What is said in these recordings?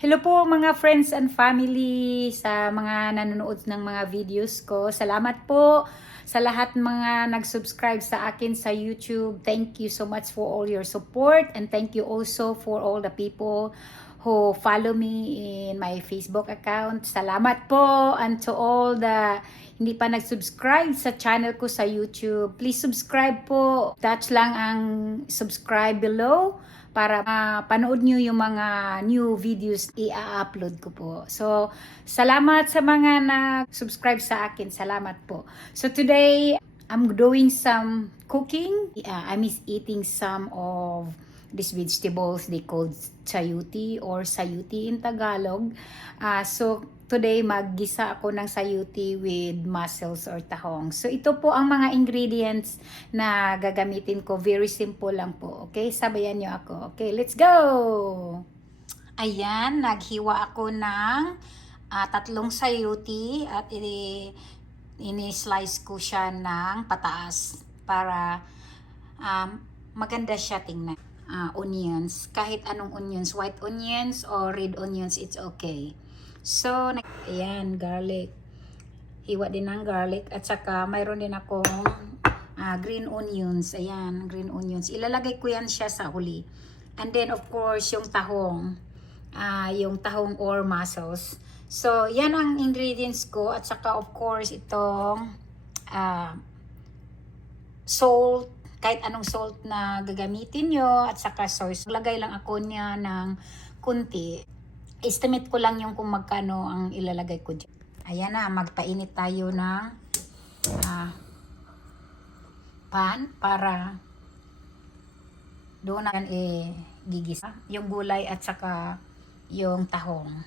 Hello po mga friends and family sa mga nanonood ng mga videos ko. Salamat po sa lahat mga nag-subscribe sa akin sa YouTube. Thank you so much for all your support and thank you also for all the people who follow me in my Facebook account. Salamat po and to all the hindi pa nag-subscribe sa channel ko sa YouTube. Please subscribe po. Touch lang ang subscribe below para mapanood nyo yung mga new videos i-upload ko po. So, salamat sa mga nag-subscribe sa akin. Salamat po. So, today, I'm doing some cooking. I miss eating some of these vegetables they called sayuti or sayuti in Tagalog. So, today maggisa ako ng sayuti with mussels or tahong. So, ito po ang mga ingredients na gagamitin ko. Very simple lang po. Okay? Sabayan nyo ako. Okay, let's go! Ayan, naghiwa ako ng tatlong sayuti at ini-slice ko siya ng pataas para maganda siya tingnan. Onions, kahit anong onions, white onions or red onions, it's okay. So, ayan, garlic. Hiwa din ng garlic at saka mayroon din akong green onions. Ayan, green onions. Ilalagay ko yan siya sa huli. And then, of course, yung tahong or mussels. So, yan ang ingredients ko at saka, of course, itong salt, kahit anong salt na gagamitin nyo at saka soy. Lagay lang ako niya ng kunti. Estimate ko lang yung kung magkano ang ilalagay ko dyan. Ayan na, magpainit tayo ng pan para doon na gigisa yung gulay at saka yung tahong.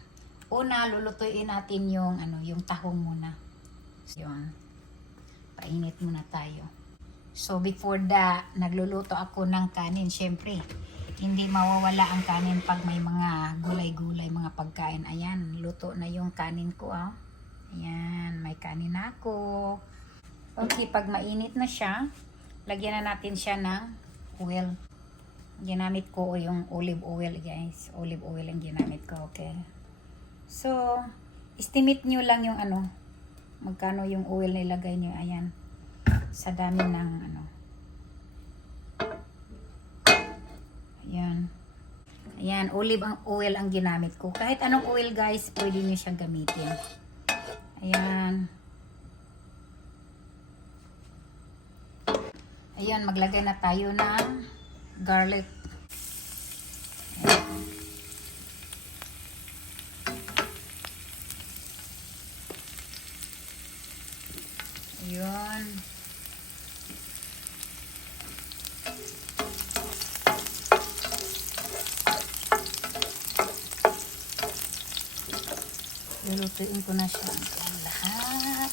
Una, lulutuin natin yung tahong muna. So, yun. Painit muna tayo. So, before that, nagluluto ako ng kanin. Siyempre, hindi mawawala ang kanin pag may mga gulay-gulay, mga pagkain. Ayan, luto na yung kanin ko. Ayan, may kanin na ako. Okay, pag mainit na siya, lagyan na natin siya ng oil. Ginamit ko yung olive oil, guys. Olive oil ang ginamit ko, okay? So, estimate nyo lang yung magkano yung oil na ilagay nyo. Ayan. Sa dami ng ayan. Ayan, olive oil ang ginamit ko. Kahit anong oil, guys, pwede nyo siyang gamitin. Ayan. Ayan, maglagay na tayo ng garlic. Ayan. Lulutuin ko na siya lahat.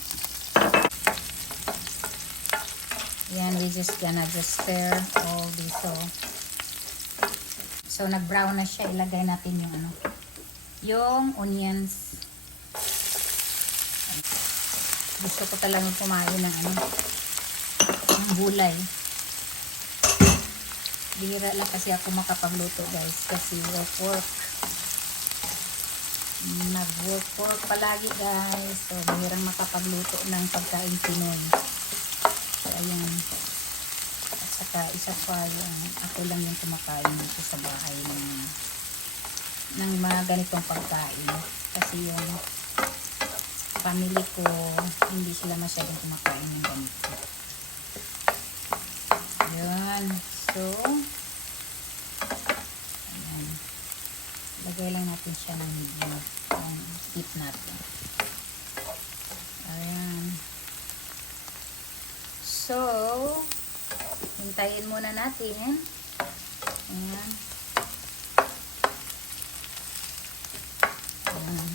Yan, we just gonna stir all this. So nag-brown na siya. Ilagay natin yung onions. Gusto ko talagang kumain ng ng gulay. Bihira lang kasi ako makapagluto, guys, kasi work. Nag-work palagi, guys. So, bihirang makapagluto ng pagkain Pinoy. So, ayan. At saka, isa pa ako lang yung kumakain dito sa bahay ng mga ganitong pagkain. Kasi yung family ko, hindi sila masyadong kumakain ng ganito. Ayan. So, ayan. Lagay lang natin siya ng medium. Ang tip natin. Ayan. So, hintayin muna natin. Ayan. Ayan.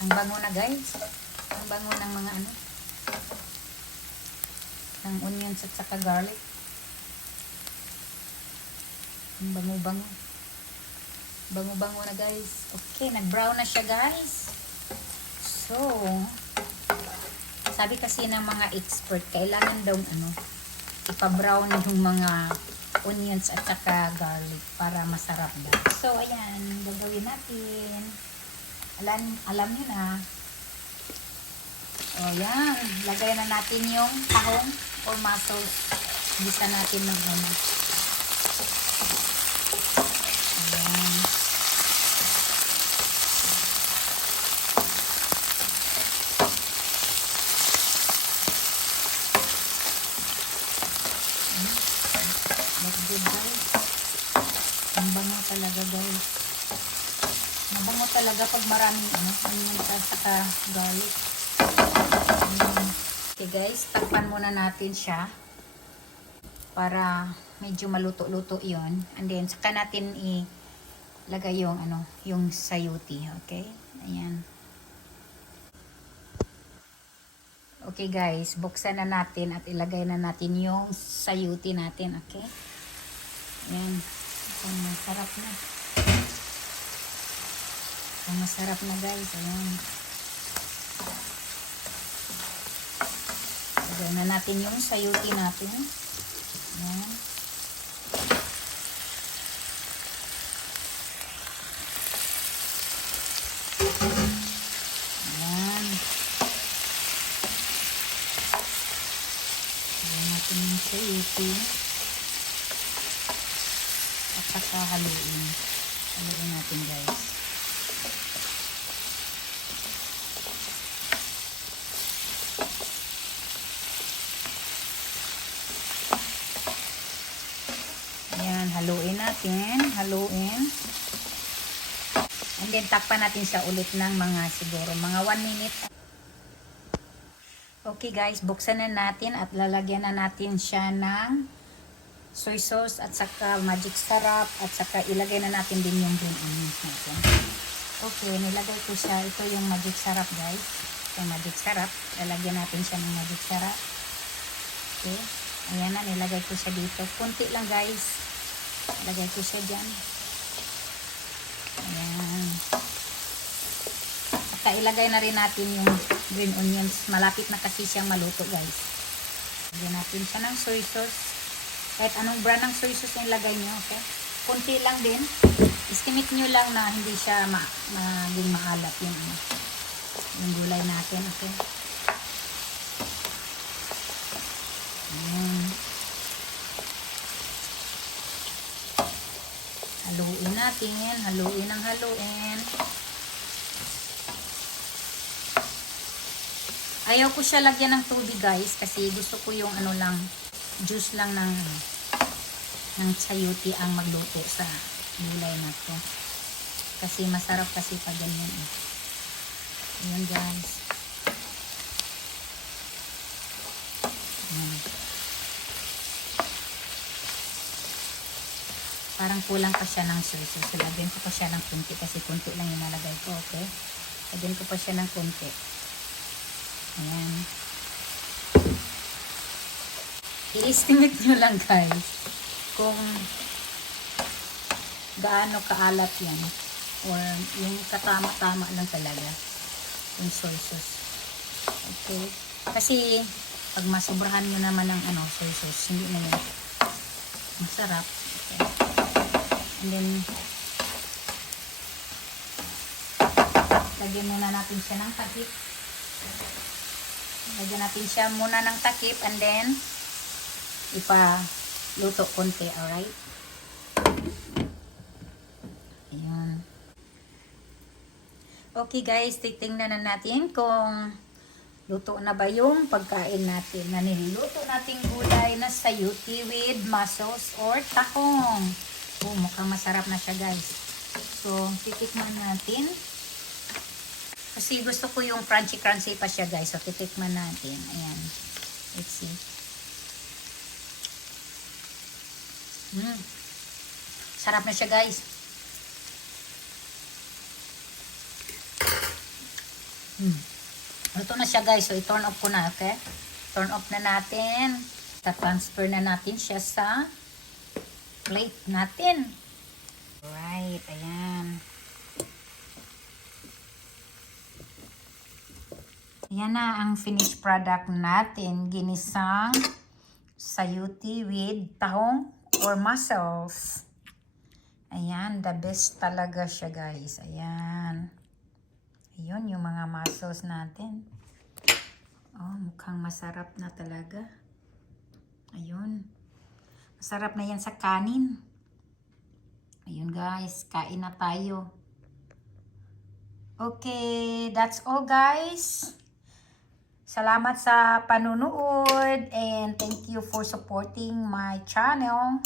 Ang bango na, guys. Ang bango ng mga ng onions at saka garlic. Ang bango-bango. Bango-bango na, guys. Okay, nag-brown na siya, guys. So, sabi kasi ng mga expert, kailangan daw ipa-brown yung mga onions at saka garlic para masarap ba. So, ayan, gagawin natin. Alam nyo na. O, yan. Lagay na natin yung tahong or mussels. Bisa natin ng ano. Ayan. That's good, guys. Ang bango talaga, guys. Mabango talaga pag maraming onion at saka garlic. Okay, guys. Takpan muna natin siya para medyo maluto-luto yon. And then, saka natin ilagay yung, yung sayuti. Okay? Ayan. Okay, guys. Buksan na natin at ilagay na natin yung sayuti natin. Okay? Ayan. So, masarap na. So, masarap na, guys. Ayan. Lagay na natin yung sayuti natin. Ayan. Ayan. Lagay natin yung sayuti. At saka haluin. Haluin natin, guys. Ayan, haluin natin. Haluin. And then, takpan natin siya ulit ng siguro mga 1 minute. Okay, guys. Buksan na natin at lalagyan na natin siya ng soy sauce at saka magic sarap at saka ilagay na natin din yung green onions natin. Okay, nilagay ko siya. Ito yung magic sarap, guys. Yung magic sarap. Lalagyan natin siya ng magic sarap. Okay. Ayan na, nilagay ko siya dito. Kunti lang, guys. Lagay ko siya dyan. Ayan. Saka ilagay na rin natin yung green onions. Malapit na kasi siyang maluto, guys. Lagyan natin siya ng soy sauce. Kahit anong brand ng soy sauce yung lagay nyo, okay? Kunti lang din. Estimate nyo lang na hindi siya maging maalat yung gulay natin, okay? Ayan. Haluin natin. Haluin ang haluin. Ayaw ko siya lagyan ng tubig, guys, kasi gusto ko yung juice lang ng sayuti ang magluto sa gulay na to. Kasi masarap kasi pag ganyan. Ayan, guys. Ayan. Parang kulang pa siya ng soy sauce. Lagyan ko pa siya ng kunti kasi kunti lang yung nalagay ko, okay? Lagyan ko pa siya ng kunti. Ayan. I-estimate nyo lang, guys, kung gaano kaalat yan or yung katama-tama lang talaga yung soy sauce. Okay? Kasi pag masobrahan nyo naman ng soy sauce, hindi na yun masarap. Okay? And then lagyan muna natin siya ng takip. Lagyan natin siya muna ng takip and then ipa-luto konti, alright? Ayan. Okay, guys, titingnan na natin kung luto na ba yung pagkain natin na niluto nating gulay na sayuti with mussels or tahong. Oh, mukhang masarap na siya, guys. So, titikman natin. Kasi gusto ko yung crunchy-crunchy pa siya, guys. So, titikman natin. Ayan. Let's see. Sarap na siya, guys. Luto na siya, guys. So, i-turn off ko na, okay? Turn off na natin. Ta-transfer na natin siya sa plate natin. Alright, ayan. Ayan na ang finished product natin. Ginisang sayuti with tahong or muscles. Ayan, the best talaga siya guys. Ayan. Ayun, yung mga muscles natin. Oh, mukhang masarap na talaga. Ayun. Masarap na yan sa kanin. Ayun guys, kain na tayo. Okay, that's all guys. Salamat sa panunood and thank you for supporting my channel.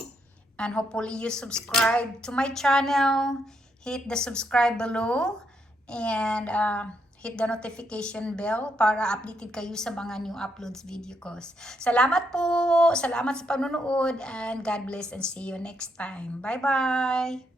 And hopefully you subscribe to my channel. Hit the subscribe below and hit the notification bell para updated kayo sa mga new uploads video ko. Salamat po! Salamat sa panunood and God bless and see you next time. Bye-bye!